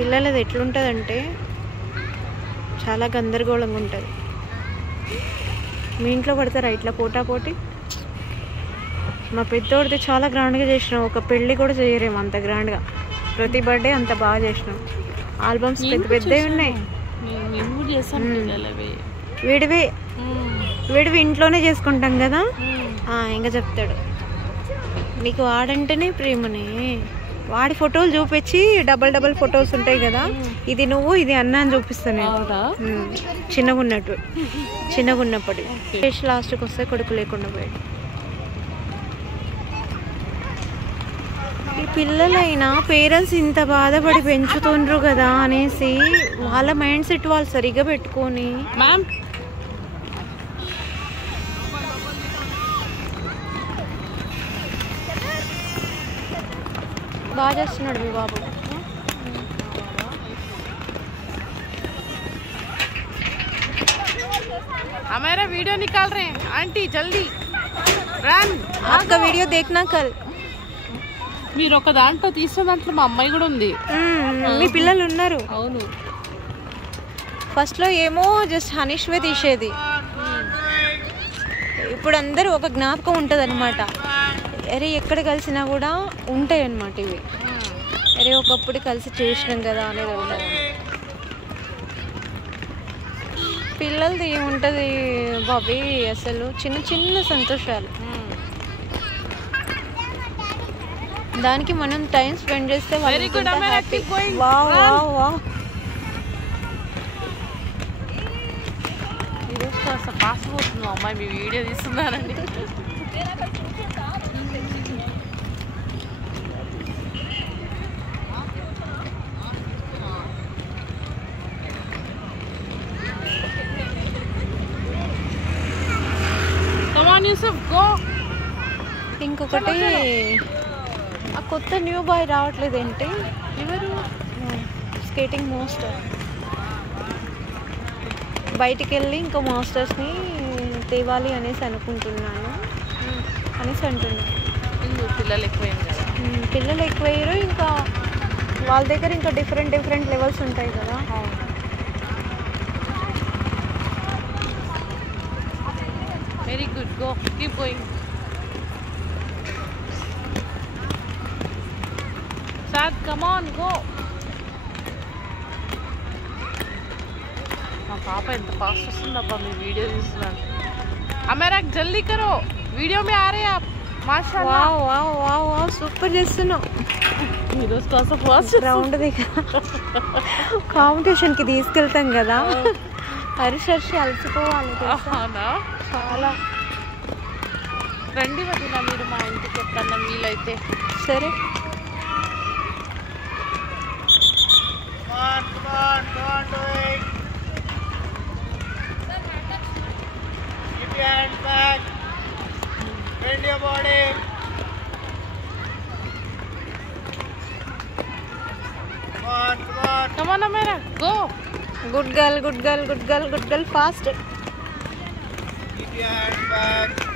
పిల్లలది ఎట్లుంటుందంటే చాలా గందరగోళంగా ఉంటుంది. మీ ఇంట్లో పడతారా ఇట్లా పోటాపోటీ? మా పెద్దోడిది చాలా గ్రాండ్గా చేసినాం. ఒక పెళ్ళి కూడా చేయరేమో అంత గ్రాండ్గా. ప్రతి బర్త్డే అంత బాగా చేసినాం. ఆల్బమ్స్ పెద్ద పెద్దవి ఉన్నాయి. విడివి ఇంట్లోనే చేసుకుంటాం కదా. ఇంకా చెప్తాడు నీకు వాడంటేనే ప్రేమనే. వాడి ఫోటోలు చూపించి డబల్ ఫొటోస్ ఉంటాయి కదా, ఇది నువ్వు ఇది అన్న అని చూపిస్తాను. చిన్నగున్నప్పుడు లాస్ట్కి వస్తే కొడుకు లేకుండా పోయాడు. ఈ పిల్లలైనా పేరెంట్స్ ఇంత బాధపడి పెంచుతుండ్రు కదా అనేసి వాళ్ళ మైండ్ సెట్ వాళ్ళు సరిగ్గా పెట్టుకొని బాగా చేస్తున్నాడు మీ బాబు. हमारा वीडियो निकाल रहे हैं आंटी, जल्दी रन. आपका वीडियो देखना कल. మీరు ఒక దాంట్లో తీసిన దాంట్లో మా అమ్మాయి కూడా ఉంది. మీ పిల్లలు ఉన్నారు? అవును. ఫస్ట్ లో ఏమో జస్ట్ హనీష్వే తీసేది, ఇప్పుడు అందరూ ఒక జ్ఞాపకం ఉంటుంది అనమాట. అరే ఎక్కడ కలిసినా కూడా ఉంటాయి అన్నమాట ఇవి. అరే ఒకప్పుడు కలిసి చేసినాం కదా అనేది ఉంటుంది. పిల్లలది ఏముంటుంది బాబీ, అసలు చిన్న చిన్న సంతోషాలు. దానికి మనం టైం స్పెండ్ చేస్తే హ్యాపీ. Wow wow wow. ఈరోజు కాస్త ఫాస్ట్ పోతుంది అమ్మాయి, మీ వీడియో తీస్తున్నానండి. ఇంకొకటి ఆ కొత్త న్యూ బాయ్ రావట్లేదు ఏంటి? ఎవరు? Skating master. బయటికి వెళ్ళి ఇంకో మాస్టర్స్ని తేవాలి అనేసి అనుకుంటున్నాను అనేసి అంటున్నాను. పిల్లలు ఎక్కువైంది కదా. పిల్లలు ఎక్కువయ్యారు. ఇంకా వాళ్ళ దగ్గర ఇంకా డిఫరెంట్ లెవెల్స్ ఉంటాయి కదా. Very good, go, keep going. Sad, come on, go. మా పాప ఎంత ఫాస్ట్ వస్తుందబ్బా మీ వీడియో తీస్తున్నాను. అమేరా జల్దీ కరో, వీడియో మే ఆ రే ఆప్. మాషాఅల్లా. Wow wow wow wow, super చేస్తున్నావు. ఈరోజు కాస్త ఫాస్ట్ రౌండ్ దగ్గర కాంపిటీషన్కి తీసుకెళ్తాం కదా, హరిషర్షి అలసిపోవాలి చాలా. రండి వదిన మీరు మా ఇంటికి ఎప్పుడన్నా వీలైతే. సరే. Come on, Amira, go. Good girl, fast. Keep your hands back.